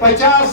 50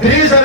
3000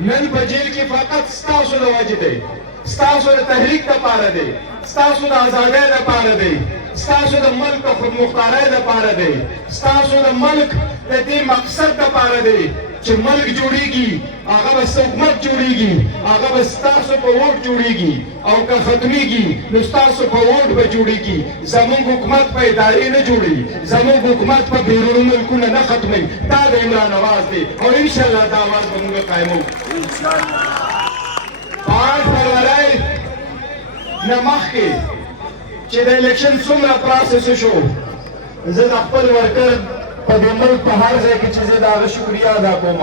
نن په جیل کې فقط ستاسو د وجې دی، ستاسو د تحریک دپاره دی، ستاسو د ازادۍ دپاره دی، ستاسو د ملک د خودمختارۍ دپاره دی، ستاسو د ملک د دې مقصد دپاره دی چې ملک جوړیږي، هغه به حکومت جوړیږي، هغه به ستاسو په ووټ جوړیږي، او که ختمیږي نو ستاسو په ووټ به جوړیږي. زموږ حکومت په ادارې نه جوړي، زموږ حکومت په بیروني ملکونه نه ختموي. دا د عمران آواز دی او انشاءالله دا آواز به موږ قایموو. 8 فروری نه مخکې چې د الیکشن څومره پروسس شو، زه د خپل ورکر په دې ملک په هر ځای کې چې زه د هغه شکریه ادا کوم.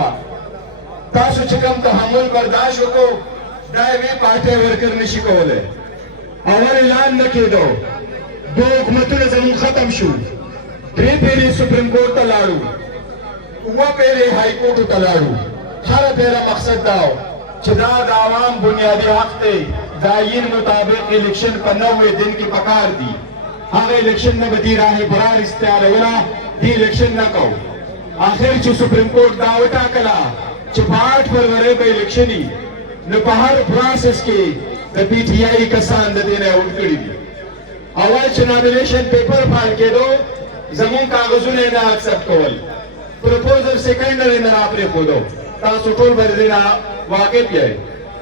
تاسو چې کوم تحمل برداشت وکړو دا یوې پارټۍ ورکر نشي کولی. اول اعلان نه کېدو، 2 حکومتونه زموږ ختم شو، 3 پیرې سپریم کورټ ته لاړو، 7 پیرې های کورټو ته لاړو. هره پیره مقصد دا و چې دا د عوام بنیادي حق دی، د آیین مطابق الیکشن په 90 دن کې پکار دي. هغه الیکشن نه به دې راه برار استعاروله، دې الیکشن نه کوو. آخر چې سپریم کورټ دا وټاکله چې په 8 فروری به الیکشن وي، نو په هر پروسس کې د پی ټي آی کسان د دې نه اوټ کړي دي. اول چې نامینیشن پیپر فایل کېدو زموږ کاغذونه یې نه اکسپټ کول، پروپوزل سیکنډري نه راپرېښودو. تاسو ټول به د دې نه واقف یئ،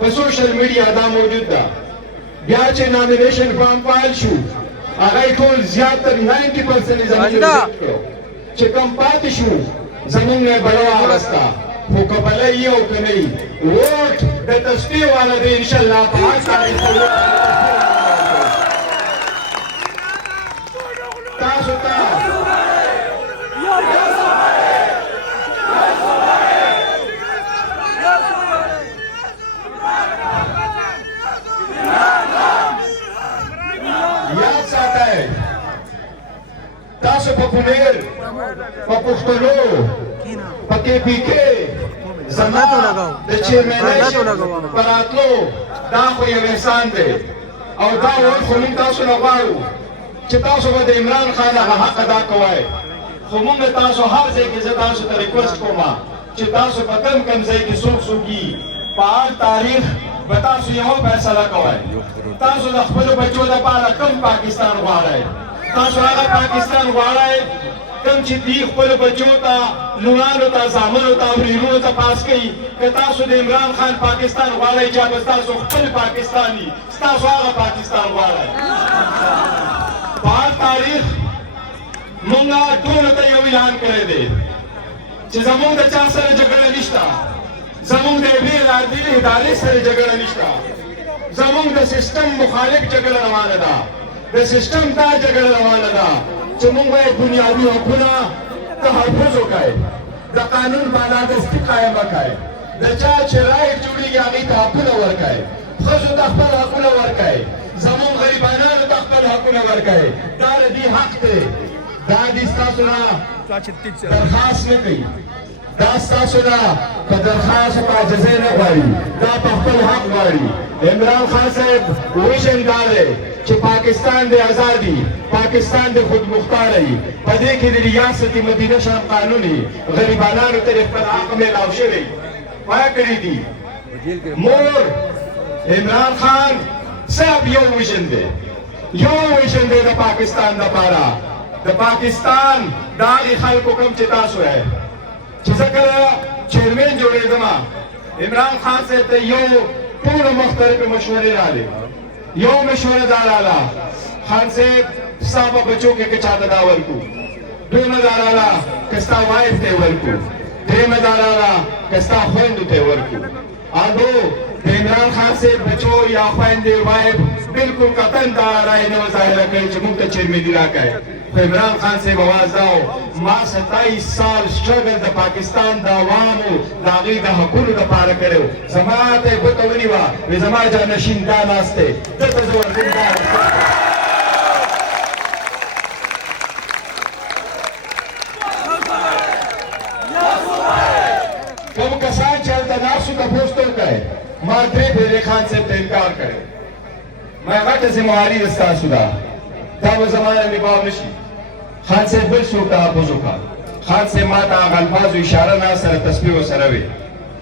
په سوشل میډیا دا موجود ده. بیا چې نامینیشن فارم فایل شو هغه یې ټول زیاتر 90% زموږ ریجیکټ کړو. چې کم پاتې شو زموږ نه یې بله واخیسته. خو که بله یي او که نه یي، ووټ د تصفیې والا دی. انشاءالله په 8 تاریخ تاسو ته یاد ساتئ، تاسو په پنیر، په پښتنو، په کې پی کې زما د چیرمنیشن په راتلو دا خو یو احسان دی، او دا وخت خو موږ تاسو نه غواړو چې تاسو به د عمران خان هغه حق ادا کوئ. خو موږ تاسو هر ځای کې زه تاسو ته ریکویسټ کوم چې تاسو په کوم ځای کې څوک څوک دي، په 8 تاریخ به تاسو یو فیصله کوئ. تاسو د خپلو بچو لپاره کوم پاکستان غواړئ؟ تاسو هغه پاکستان غواړئ کوم چې دی خپلو بچو ته، لونانو ته، زامنو ته، ورېرونو ته پاس کوي؟ که تاسو د عمران خان پاکستان غواړئ چې هغه ستاسو خپل پاکستان وي، ستاسو هغه پاکستان غواړئ. په 8 تاریخ موږ ټولو ته یو اعلان کړی دی چې زموږ د چا سره جګړه نشته، زموږ د یوې عادلې ادارې سره جګړه نشته، زموږ د سیستم مخالف جګړه روانه ده، د سیستم دا جګړه روانه ده چې موږ باید بنیادي حقونه تحفظ وکړئ، د قانون بالادستي قایمه کړئ، د چا چې رایټ جوړېږي هغې ته حقونه ورکړئ، ښځو ته خپل حقونه ورکړئ، زموږ غریبانانو ته خپل حقونه ورکړئ. دا د دې حق دی. دا دې ستاسو نه درخواست نه کوي، دا ستاسو نه په درخواست په عاجزۍ نه غواړي، دا په خپل حق غواړي. عمران خان صاحب ویژن دا دی چې پاکستان د ازادي، پاکستان د خودمختارۍ، په دې کې د ریاست مدینه شرم قانون غریبانانو ته خپل حق میلاو شوی پای کړی دي. مور عمران خان صاحب یو ویژن دی، یو ویژن دی د پاکستان دپاره. د پاکستان د هغې خلکو کوم چې تاسو یې چې زه کله چیرمین جوړېدم عمران خان صاحب ته یو ټولو مختلفې مشورې رالې. یو مشوره دا راله خان صاحب ستا په بچو کې که چاته دا ورکړو، دویمه دا راله که ستا وایف ته یې ورکړو، درېیمه دا راله که ستا خویندو ته یې ورکړو. اګو د عمران خان صاحب بچو یا خویندې وایف بالکل قطعا دا رایې نه وه ظاهره کړې چې موږ ته چیرمني راکړئ. خو عمران خان صاحب آواز دا و ما 27 سال سټرګل د پاکستان د عوامو د هغې د حقونو دپاره کړی و. زما ته یې ګوته ونیوه وایي زما جانشین دا ناست دی، دلته زه ورځم دا کوم کسان چې هلته ناست وو تپوس ته وکړئ. ما 3 پیرې خان صاحب ته انکار کړی. ما غټه ذمهواري ده ستاسو ده، دا به زما نه نباو نه شي. خان صاحب بل څوک ته تپوس وکړه. خان صاحب ما ته هغه الفاظو اشاره نه سره تسبیح ورسره وې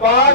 5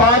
5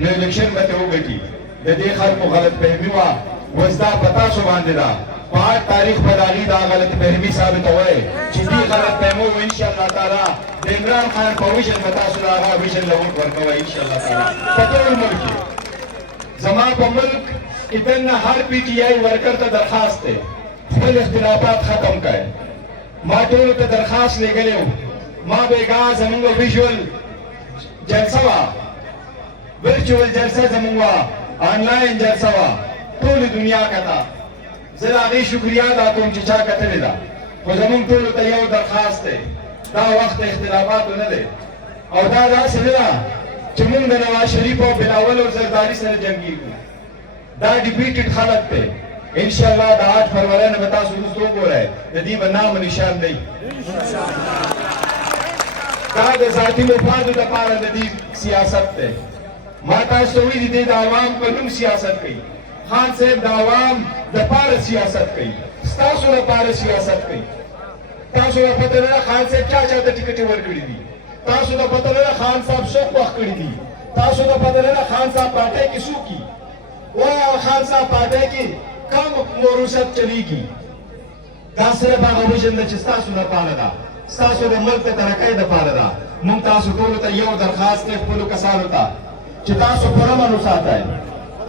نو الیکشن به ته وګټي د دې خلکو غلط فهمي وه اوس دا په تاسو باندې ده په هر تاریخ به د هغې دا غلط فهمي ثابتوئ چې دې غلط فهمو انشاءالله تعالی د عمران خان په ویژن به تاسو د هغه ویژن له ووټ ورکوئ انشاءالله تعالی په ټول ملک کې زما په ملک کې دننه هر پی ټي آی ورکر ته درخواست دی خپل اختلافات ختم کړئ ما ټولو ته درخواست لېږلی و ما بېګا زموږ ویژوال جلسه وه ورچوال جلسه زموږ وه آنلاین جلسه وه ټولې دنیا کته زه د هغې شکریا ادا کوم چې چا کتلې ده خو زموږ ټولو ته یو درخواست دی دا وخت د اختلافاتو نه دی او دا داسې نه ده چې موږ د نواز شریف او بلاول او زرداري سره جنګېږو دا ډیبیټډ خلک دی انشاءالله د 8 فروری نه به تاسو وروسته وګورئ د دې به نام و نشان دی دا د ذاتي مفادو دپاره د دې سیاست دی ما تاسو ته ویلي دی د عوام په نوم سیاست کوي خان صاحب د عوام دپاره سیاست کوي ستاسو لپاره سیاست کوي تاسو ته پته نه ده خان صاحب چا چاته ټکټې ورکړي دي تاسو ته پته نه ده خان صاحب څوک وخت کړي دي تاسو ته پته نه ده خان صاحب پارټۍ کې څوک دي وایه خان صاحب پارټۍ کې کم موروثت چلیږي دا صرف هغه وژن ده چې ستاسو لپاره ده ستاسو د ملک د ترقۍ دپاره ده موږ تاسو ټولو ته یو درخواست دی خپلو کسانو ته چې تاسو پر امن وساتئ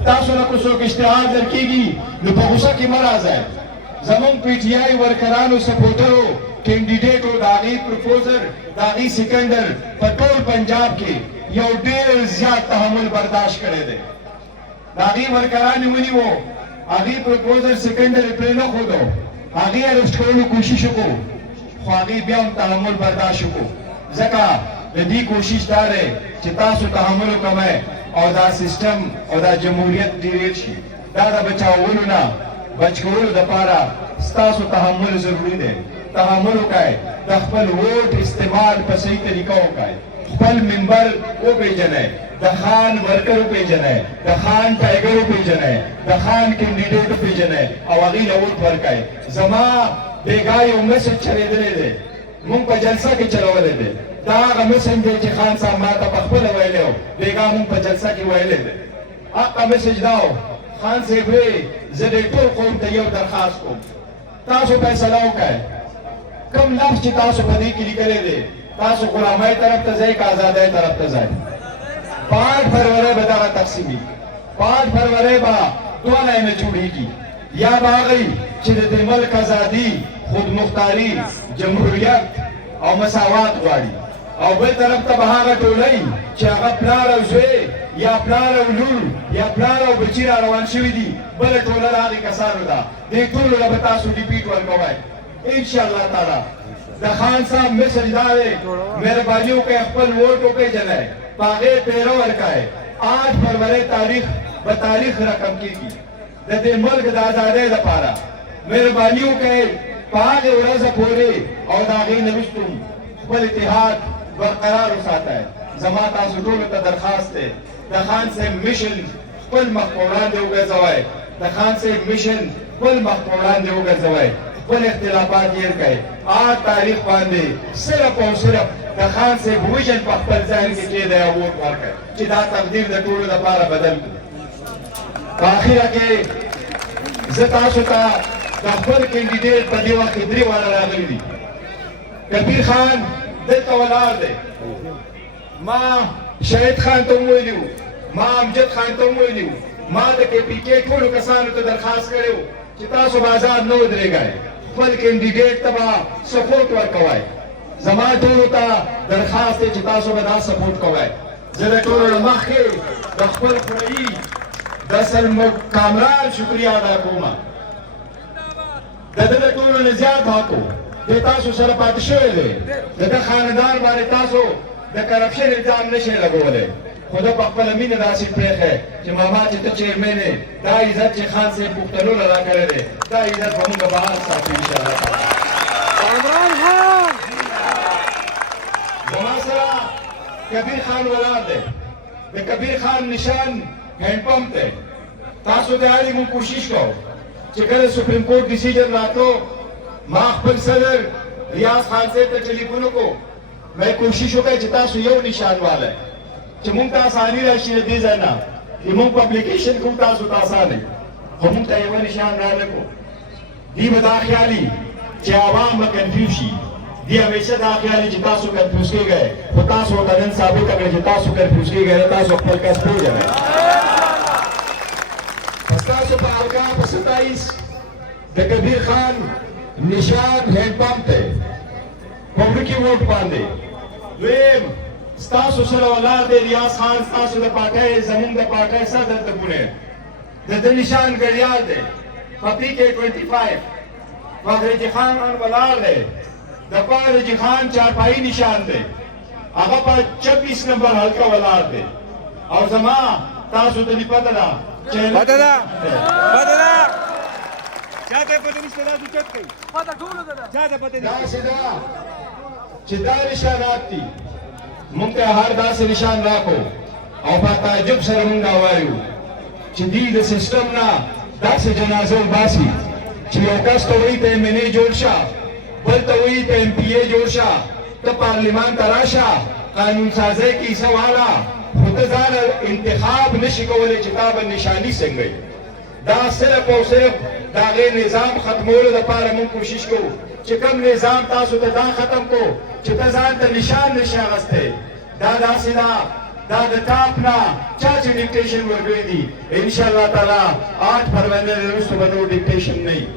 تاسو نه که څوک اشتهار درکېږي نو په غوسه کې مه راځئ زموږ پی ټي آی ورکرانو سپورټرو کینډیډیټو د هغې پروپوزر د هغې سکنډر په ټول پنجاب کې یو ډېر زیات تحمل برداشت کړی دی د هغې ورکران یې ونیوو هغې پروپوزر سکنډر یې پرې نه ښودو هغې اریسټ کولو کوشش وکړو خو هغې بیا هم تحمل برداشت وکړو ځکه د دې کوشش دا دی چې تاسو تحمل وکوئ او دا سیستم او دا جمهوریت ډیرېټ شي دا د بچاولو نه بچ کولو دپاره ستاسو تحمل ضروري دی تحمل وکړئ د خپل ووټ استعمال په صحیح طریقه وکړئ خپل ممبر وپېژنئ د خان ورکر وپېژنئ د خان ټایګر وپېژنئ د خان کینډیډیټ وپېژنئ او هغې له ووټ ورکړئ زما بېګا یو میسج چلېدلی دی مونږ په جلسه کې چلولی دی دا هغه میسج دی چې خان صاحب ما ته پخپله ویلی و بېګا مونږ په جلسه کې ویلی دی هغه میسج دا و خان صاحب زه دې ټول قوم ته یو درخواست کوم تاسو فیصله وکړئ کوم لفظ چې تاسو په دې کې لیکلی دی تاسو غلامۍ طرف ته ځئ که ازادۍ طرف ته ځئ 5 فروری به دغه تقسیمېږي 5 فروری به دوه لاینه جوړېږي یا به هغوی چې د دې ملک ازادي خودمختاري جمهوریت او مساوات غواړي او بل طرف ته به هغه ټولۍ چې هغه پلار او زوی یا پلار او لور یا پلار او بچي را روان شوي دي بله ټوله د هغې کسانو ده دې ټولو له به تاسو ډیپیټ ورکوئ انشاءالله تعالی د خان صاحب میسج دا دی مهرباني وکړئ خپل ووټ وپېژنئ په هغې پیره ورکړئ 8 فروری تاریخ به تاریخ رقم کېږي د دې ملک د ازادۍ لپاره مهرباني وکړئ په هغې ورځه پورې او د هغې نه وروسته خپل اتحاد برقرار وساتئ زما تاسو ټولو ته درخواست دی د خان صاحب میشن خپل مخ په وړاندې وګرځوئ د خان صاحب میشن خپل مخ په وړاندې وګرځوئ خپل اختلافات هېر کړئ 8 تاریخ باندې صرف او صرف د خان صاحب ویژن په خپل ذهن کې کېدی او ووټ ورکړئ چې دا تقدیر د ټولو لپاره بدل کړو په اخره کې زه تاسو ته د خپل کینډیډیټ په دې وخت کې 3 واره راغلي دي کبیر خان دلته ولاړ دی ما شهید خان ته ویلي وو ما امجد خان ته ویلي وو ما د کې پي کې ټولو کسانو ته درخواست کړی و چې تاسو به آزاد نه ودرېږئ خپل کینډیډیټ ته به سپورټ ورکوئ زما ټولو ته درخواست دی چې تاسو به دا سپورټ کوئ زه د ټولو نه مخکې د خپل خوريي د سلمو کامران شکریا ادا کوم د ده د ټولو نه زیات حق و د تاسو سره پاتې شوی دی د ده خاندان باندې تاسو د کرپشن الزام نشئ لګولی خو ده په خپله مینه داسې پرېښی چې ماما چې ته چیرمین یې دا عزت چې خان صاحب پښتنو له راکړی دی دا عزت به مونږ بهر ساتو انشاءالله زما سره کبیر خان ولاړ دی د کبیر خان نشان هینډ پمپ دی تاسو ته اړ مونږ کوشش کوو چې کله سپریم کورټ ډیسیژن راتلو ما خپل صدر ریاض خان صاحب ته ټلیفون وکړو مې کوشش وکړی چې تاسو یو نشان والئ چې مونږ ته اساني راشي دې ځنه چې مونږ اپلیکیشن کوم تاسو ته اسانه خو مونږ ته یو نشان را لګو دی به دا خیالي چې عوام به کنفیوز شي دی همیشه دا خیالي چې تاسو کنفیوز کېږئ خو تاسو ورته نن ثابت کړئ چې تاسو کنفیوز کېږئ تاسو خپل کس پېژنئ پس تاسو په حلقه په 27 د کبیر خان نشان هینډ پمپ دی پبلکي ووټ باندې دویم ستاسو سره ولاړ دی ریاض خان ستاسو د پارټۍ زموږ د پارټۍ صدر د پونه د ده نشان ګډیال دی فتح کې 25 فخرجي خان ولاړ دی د فخرجي خان چارپایي نشان دی هغه په 26 نمبر حلقه ولاړ دی او زما تاسو ته نه پته ده پته ده چاته پته نشته دا چت کوي پته ټول ده چاته پته دا سیدا چې دا نشانات دي مونږ ته هر داسې نشان راکو او په تعجب سره مونږ وایو چې دې د سیستم نه داسې جنازه وباسي چې یو کس ته وایي ته منې جوړ شه بل ته وایي ته ایم پی ای جوړ شه ته پارلیمان ته راشه قانون سازۍ کې حصه واله خو ته ځان انتخاب نشي کولی چې تا به نشاني څنګه دا صرف او صرف د هغې نظام ختمولو دپاره مونږ کوشش کوو چې کوم نظام تاسو ته دا ختم کو چې ته ځان ته نشان نشي اخیستی دا داسې ده دا د ټاپ نه چا چې ډکټیشن ورکړي دي انشاءالله تعالی 8 فروری نه وروسته به نور ډکټیشن نه وي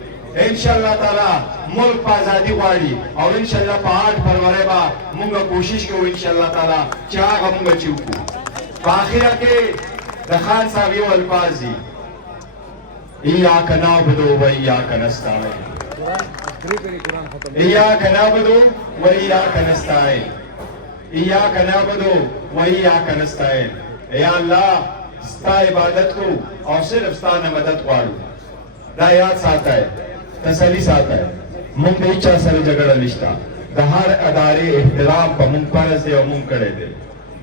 انشاءالله تعالی ملک په ازادي غواړي او انشاءالله په 8 فروری به مونږ کوشش کوو انشاءالله تعالی چې هغه مونږ چې وکړو په اخره کې د خان صاحب یو الفاظ دي ایاک نعبد و ایاک نستعین ایاک نعبد و ایاک نستعین ایاک نعبد و ایاک نستعین اے اللہ ستا عبادت کو اور صرف ستا نے مدد غواړو دا یاد ساته ہے تسلی ساته ہے مونږ د هیچا سره جګړه نشته د هر ادارې احترام په مونږ فرض دی او مونږ کړی دی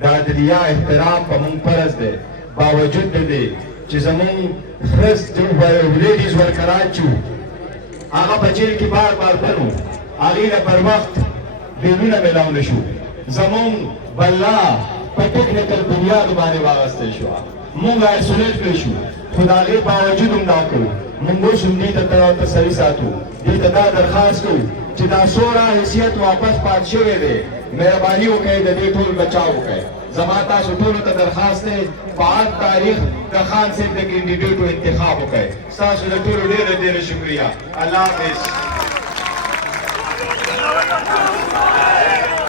د عدلیه احترام په مونږ فرض دی باوجود د دې چې زمونږ فرست لیډیز ورکران چو هغه په جیل کې بار بار بنو هغې له پر وخت بیرونه میلاو نه شو زمونږ بلا په ټکنیکل بنیاد باندې واغستی شوه مونږ آیسولیټ کړی شو خو د هغې باوجود هم دا کوو مونږ اوس هم دې ته تسلي ساتو دې ته دا درخواست کوو چې دا څومره حیثیت واپس پات شوی دی مهرباني وکړئ د دې ټول بچاو وکړئ زما تاسو ټولو ته درخواست دی په 8 تاریخ د خان صاحب د کینډیډیټو انتخاب وکړئ ستاسو د ټولو ډېره ډېره شکریه الله حافظ